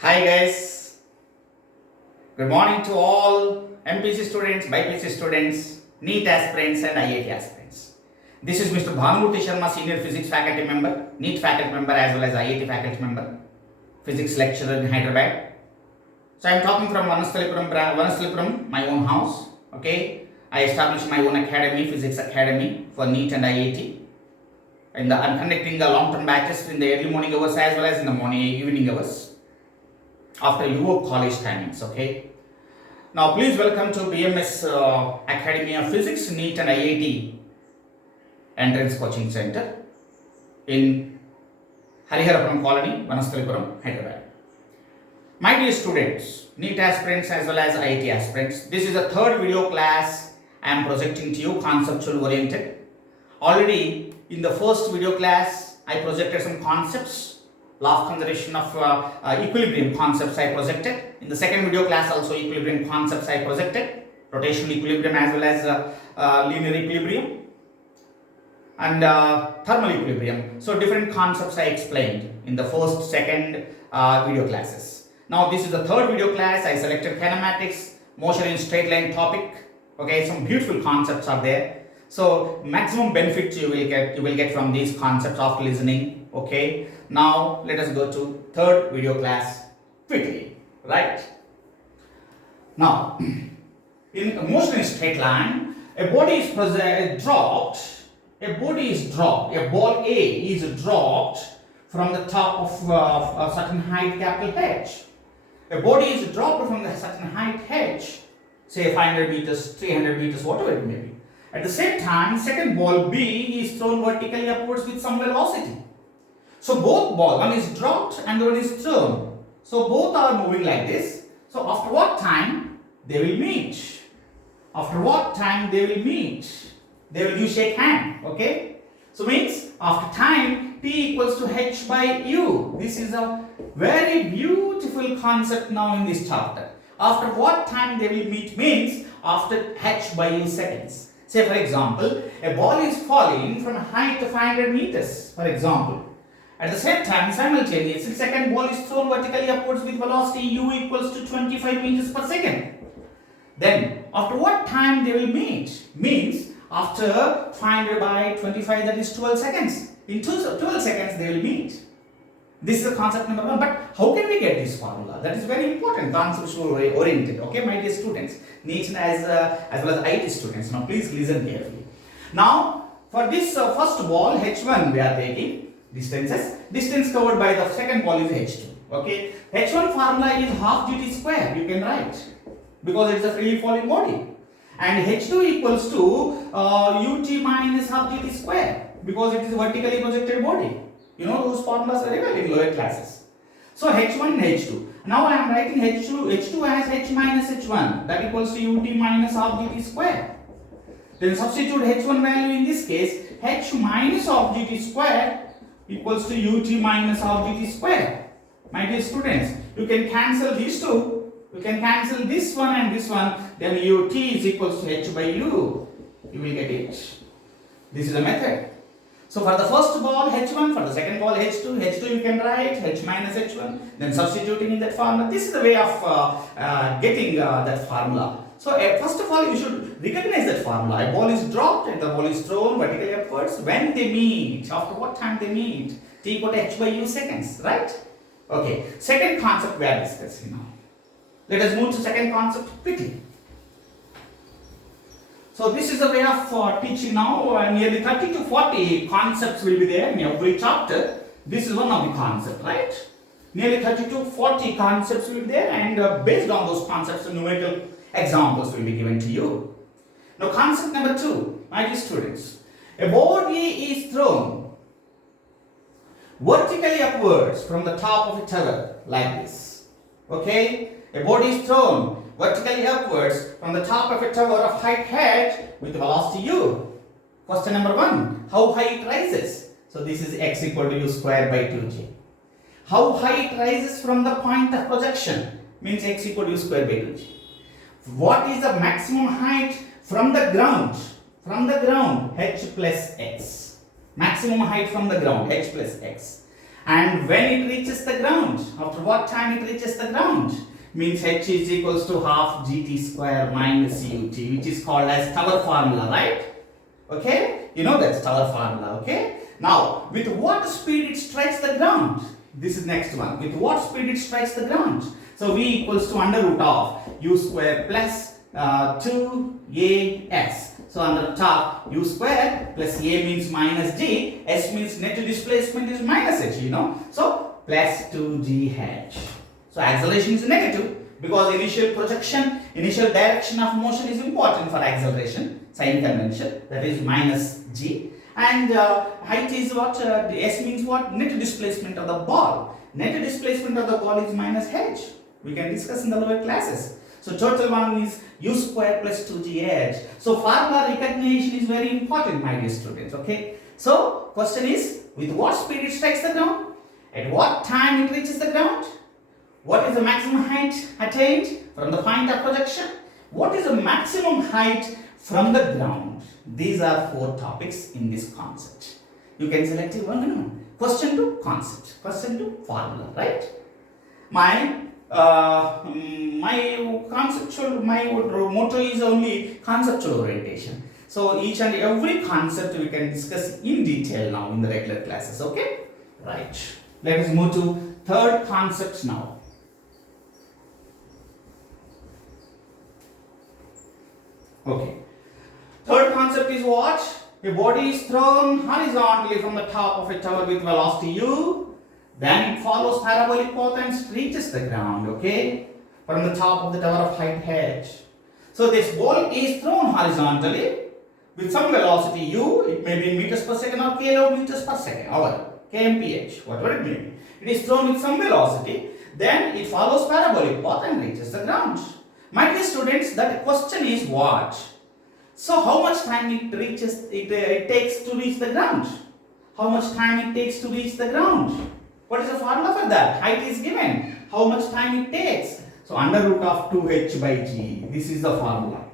Hi guys, good morning to all MPC students, BPC students, NEET aspirants and IIT aspirants. This is Mr. BHANU MOORTHY SHARMA, Senior Physics Faculty Member, NEET Faculty Member as well as IIT Faculty Member, Physics Lecturer in Hyderabad. So I am talking from VANASTHALIPURAM, my own house. Okay, I established my own academy, Physics Academy for NEET and IIT. And I'm conducting the long-term batches in the early morning hours as well as in the evening hours after your college timings. Okay, now please welcome to BMS Academy of Physics, NEET and IIT Entrance Coaching Center in HARI HARA PURAM Colony, VANASTHALIPURAM, Hyderabad. My dear students, NEET aspirants as well as IIT aspirants, this is the third video class I am projecting to you, conceptual oriented. Already in the first video class I projected some concepts, law of conservation of equilibrium concepts I projected. In the second video class also equilibrium concepts I projected, rotational equilibrium as well as linear equilibrium and thermal equilibrium. So different concepts I explained in the first, second video classes. Now this is the third video class. I selected kinematics, motion in straight line topic. Okay, some beautiful concepts are there. So maximum benefit you will get from these concepts after listening. Okay, now let us go to third video class quickly. Right now, in motion in straight line, a body is dropped. A ball A is dropped from the top of a certain height, capital H. A body is dropped from the certain height H, say 500 meters, 300 meters, whatever it may be. At the same time, second ball B is thrown vertically upwards with some velocity. So both balls, one is dropped and the one is thrown. So both are moving like this. So after what time they will meet? After what time they will meet? They will shake hand. Okay. So means after time T equals to H by U. This is a very beautiful concept now in this chapter. After what time they will meet means after H by U seconds. Say for example, a ball is falling from a height of 500 meters, for example. At the same time, simultaneously, second ball is thrown vertically upwards with velocity u equals to 25 meters per second. Then, after what time they will meet? Means, after 500 by 25, that is 12 seconds. In 12 seconds, they will meet. This is the concept number one. But how can we get this formula? That is very important, conceptual oriented. Okay, my dear students, NEET as well as IIT students. Now, please listen carefully. Now, for this first ball, H1 we are taking distances. Distance covered by the second ball is H2. Okay, H1 formula is half gt square. You can write because it is a freely falling body, and H2 equals to ut minus half gt square because it is a vertically projected body. You know those formulas very well in lower classes. So H1 and H2. Now I am writing H2 as H minus H1, that equals to ut minus half gt square. Then substitute H1 value in this case, H minus half gt square equals to ut minus half gt square. My dear students, you can cancel these two. You can cancel this one and this one. Then ut is equals to H by U. You will get it. This is a method. So for the first ball H1, for the second ball H2 you can write H minus H1, then substituting in that formula. This is the way of getting that formula. So first of all you should recognize that formula. A ball is dropped and the ball is thrown vertically upwards. When they meet, after what time they meet? T equal to H by U seconds, right? Okay, second concept we are discussing now. Let us move to second concept quickly. So this is a way of teaching now. Nearly 30 to 40 concepts will be there in every chapter. This is one of the concepts, right? Nearly 30 to 40 concepts will be there, and based on those concepts, numerical examples will be given to you. Now concept number 2, my dear students. A body is thrown vertically upwards from the top of a tower like this. Okay? A body is thrown vertically upwards from the top of a tower of height h with velocity u. Question number 1, how high it rises? So this is x equal to u square by 2j. How high it rises from the point of projection? Means x equal to u square by 2j. What is the maximum height from the ground? H plus x. Maximum height from the ground, h plus x. And when it reaches the ground, after what time it reaches the ground? Means H is equals to half gt square minus ut, which is called as Tower formula, right? Okay, you know that's Tower formula. Okay, now with what speed it strikes the ground? This is next one. With what speed it strikes the ground? So v equals to under root of u square plus 2as. So under top u square plus a means minus g, s means net displacement is minus h, you know. So plus 2gh. So acceleration is negative because initial projection, initial direction of motion is important for acceleration, sign convention, that is minus g. And height is what? S means what? Net displacement of the ball. Net displacement of the ball is minus h. We can discuss in the lower classes. So total one is u square plus 2gh. So formula recognition is very important, my dear students. Okay. So question is, with what speed it strikes the ground? At what time it reaches the ground? What is the maximum height attained from the point of projection? What is the maximum height from the ground? These are 4 topics in this concept. You can select one. Question to concept, question to formula, right? My motto is only conceptual orientation. So each and every concept we can discuss in detail now in the regular classes. Okay, right? Let us move to third concept now. Okay. Third concept is what? A body is thrown horizontally from the top of a tower with velocity u. Then it follows parabolic path and reaches the ground. Okay. From the top of the tower of height h. So this ball is thrown horizontally with some velocity u. It may be in meters per second or kilometers per second or kmph, whatever it may be. It is thrown with some velocity. Then it follows parabolic path and reaches the ground. My dear students, that question is what? So how much time it takes to reach the ground? How much time it takes to reach the ground? What is the formula for that? Height is given. How much time it takes? So under root of 2h by g. This is the formula.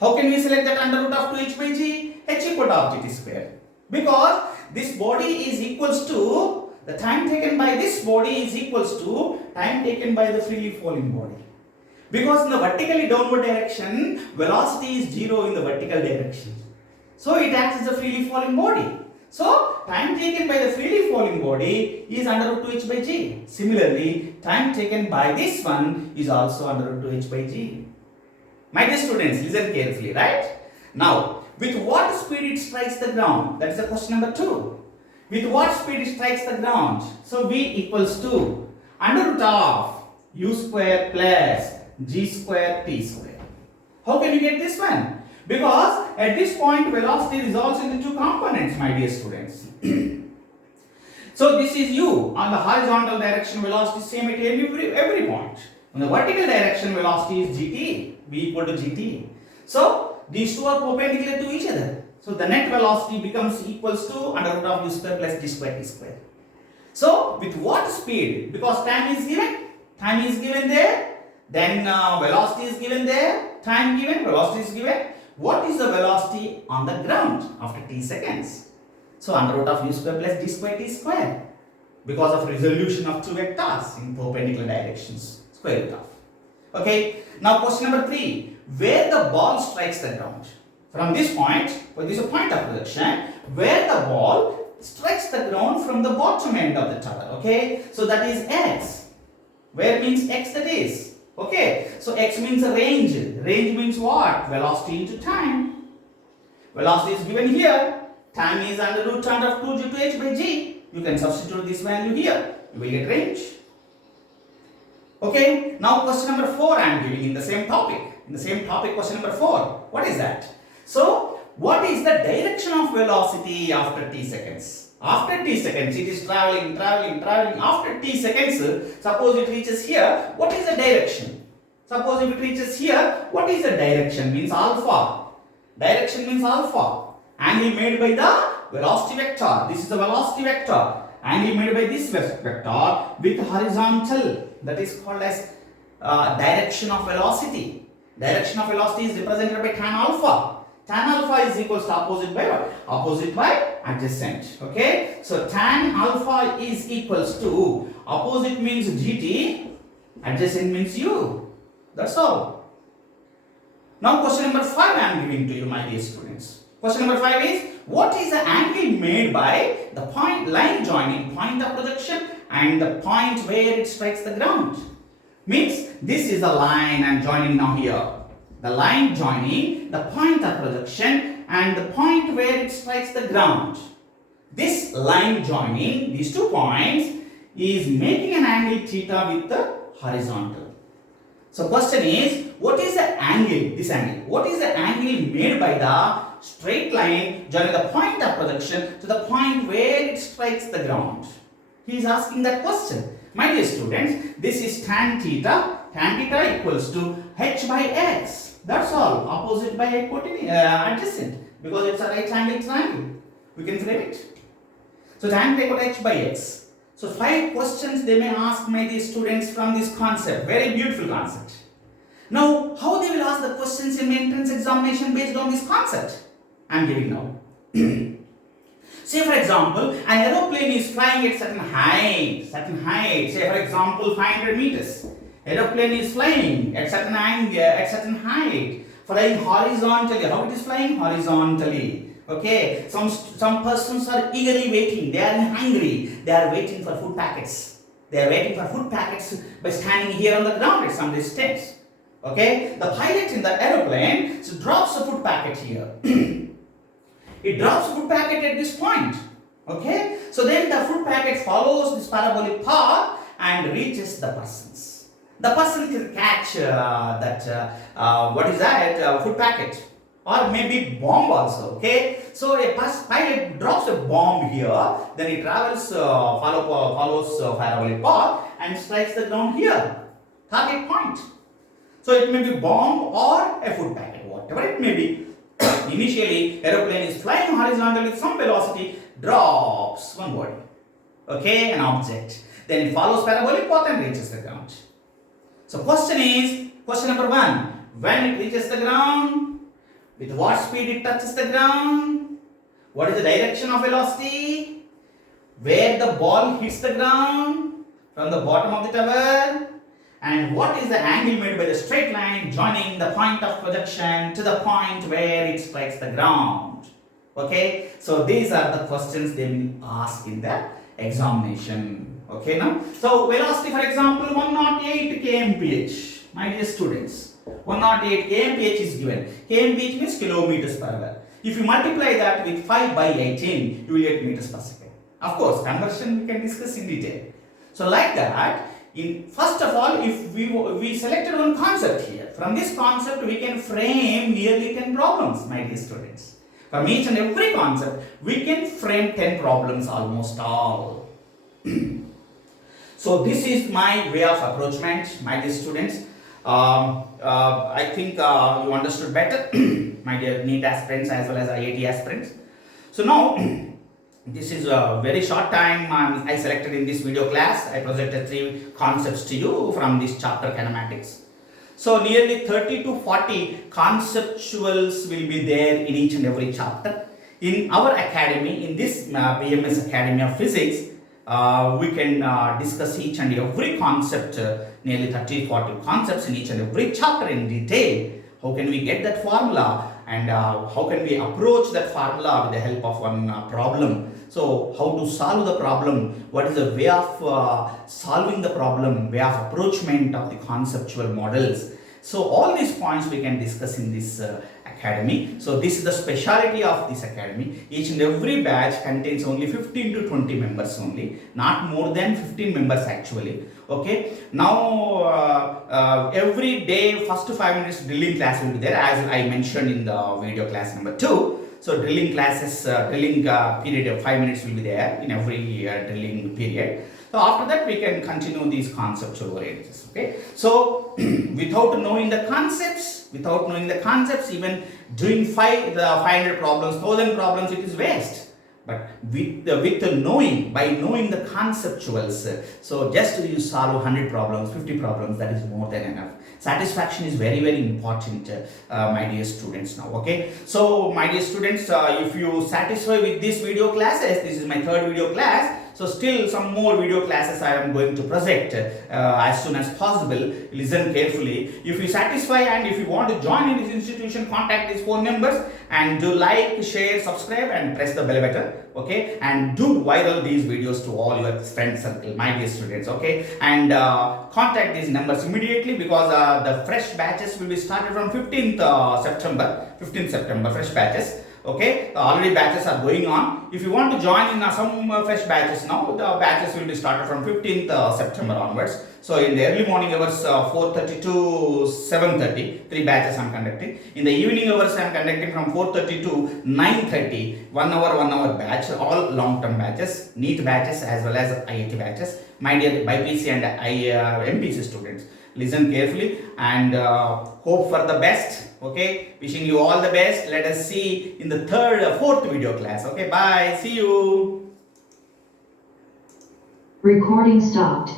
How can we select that under root of 2h by g? H equal to half gt square. Because this body is equals to, the time taken by this body is equals to time taken by the freely falling body. Because in the vertically downward direction, velocity is 0 in the vertical direction. So it acts as a freely falling body. So time taken by the freely falling body is under root 2h by g. Similarly, time taken by this one is also under root 2h by g. My dear students, listen carefully, right? Now, with what speed it strikes the ground? That is the question number 2. With what speed it strikes the ground? So v equals to under root of u square plus g square t square. How can you get this one? Because at this point velocity resolves into 2 components, my dear students. So this is u. On the horizontal direction velocity is same at every point. On the vertical direction velocity is gt, v equal to gt. So these two are perpendicular to each other. So the net velocity becomes equals to under root of u square plus g square t square. So with what speed? Because time is given there. Then velocity is given there, time given, velocity is given. What is the velocity on the ground after t seconds? So under root of u square plus d square t square. Because of resolution of 2 vectors in perpendicular directions, square root of. Okay, now question number 3. Where the ball strikes the ground? From this point, this is a point of projection, where the ball strikes the ground from the bottom end of the tower. Okay, so that is x. Where means x, that is. Okay, so x means a range. Range means what? Velocity into time. Velocity is given here. Time is under root of 2g to h by g. You can substitute this value here. You will get range. Okay, now question number 4 I am giving in the same topic. In the same topic, question number 4. What is that? So, what is the direction of velocity after t seconds? After t seconds, it is traveling. After t seconds, suppose it reaches here, what is the direction? Suppose if it reaches here, what is the direction? Means alpha. Direction means alpha. Angle made by the velocity vector. This is the velocity vector. Angle made by this vector with horizontal. That is called as direction of velocity. Direction of velocity is represented by tan alpha. Tan alpha is equals to opposite by what? Opposite by adjacent. Okay. So tan alpha is equals to opposite means GT, adjacent means U. That's all. Now question number 5 I am giving to you, my dear students. Question number 5 is, what is the angle made by the point line joining point of projection and the point where it strikes the ground? Means this is the line I am joining now here. The line joining the point of projection and the point where it strikes the ground. This line joining these 2 points is making an angle theta with the horizontal. So question is, what is the angle, this angle? What is the angle made by the straight line joining the point of projection to the point where it strikes the ground? He is asking that question. My dear students, this is tan theta. Tan theta equals to h by x. That's all. Opposite by adjacent, because it's a right angle triangle. We can frame it. So tan theta equal to h by x. So 5 questions they may ask, my dear students, from this concept. Very beautiful concept. Now, how they will ask the questions in entrance examination based on this concept? I am giving now. Say for example, an aeroplane is flying at certain height. Say for example, 500 meters. Aeroplane is flying at certain angle, at certain height, flying horizontally. How it is flying? Horizontally. Okay. Some persons are eagerly waiting. They are hungry. They are waiting for food packets. They are waiting for food packets by standing here on the ground at some distance. Okay. The pilot in the aeroplane drops a food packet here. It drops food packet at this point. Okay. So then the food packet follows this parabolic path and reaches the persons. The person can catch food packet, or maybe bomb also. Okay. So a pilot drops a bomb here, then it travels, follows parabolic path and strikes the ground here. Target point. So it may be bomb or a food packet, whatever it may be. Initially, aeroplane is flying horizontally with some velocity, drops one body, okay, an object. Then it follows parabolic path and reaches the ground. So question number 1, when it reaches the ground, with what speed it touches the ground, what is the direction of velocity, where the ball hits the ground from the bottom of the tower, and what is the angle made by the straight line joining the point of projection to the point where it strikes the ground. Okay, so these are the questions they will ask in the examination. Okay, now, so velocity, for example, 108 kmph. My dear students, 108 kmph is given. Kmph means kilometers per hour. If you multiply that with 5 by 18, you will get meters per second. Of course, conversion we can discuss in detail. So like that, first of all, if we selected one concept here, from this concept we can frame nearly 10 problems, my dear students. From each and every concept, we can frame 10 problems almost all. So this is my way of approachment, my dear students. I think you understood better, my dear NEET aspirants as well as IIT aspirants. So now, this is a very short time I selected in this video class. I projected 3 concepts to you from this chapter kinematics. So nearly 30 to 40 conceptuals will be there in each and every chapter. In our academy, in this BMS Academy of Physics, we can discuss each and every concept, nearly 30-40 concepts in each and every chapter in detail. How can we get that formula, and how can we approach that formula with the help of one problem. So how to solve the problem, what is the way of solving the problem, way of approachment of the conceptual models. So all these points we can discuss in this academy. So this is the speciality of this academy. Each and every batch contains only 15 to 20 members only, not more than 15 members actually. Okay, now every day first 5 minutes drilling class will be there, as I mentioned in the video class number 2. So drilling classes, period of 5 minutes will be there in every drilling period. So after that we can continue these conceptual orientations. Okay, so without knowing the concepts, even doing 500 problems, 1000 problems, it is waste. but with knowing, by knowing the conceptuals, so just you solve 100 problems, 50 problems, that is more than enough. Satisfaction is very, very important, my dear students now. Okay, so my dear students, if you satisfy with this video classes, this is my third video class. So still some more video classes I am going to project as soon as possible. Listen carefully. If you satisfy and if you want to join in this institution, contact these phone numbers and do like, share, subscribe and press the bell button. Okay, and do viral these videos to all your friend circle, my dear students. Okay, and contact these numbers immediately, because the fresh batches will be started from 15th September, fresh batches. Okay, already batches are going on. If you want to join in some fresh batches now, the batches will be started from 15th September onwards. So in the early morning hours, 4:30 to 7:30, 3 batches I am conducting. In the evening hours, I am conducting from 4:30 to 9:30, 1 hour batch, all long-term batches, NEET batches as well as IIT batches. My dear BPC and MPC students, listen carefully and hope for the best. Okay, wishing you all the best. Let us see in the fourth video class. Okay, bye, see you. Recording stopped.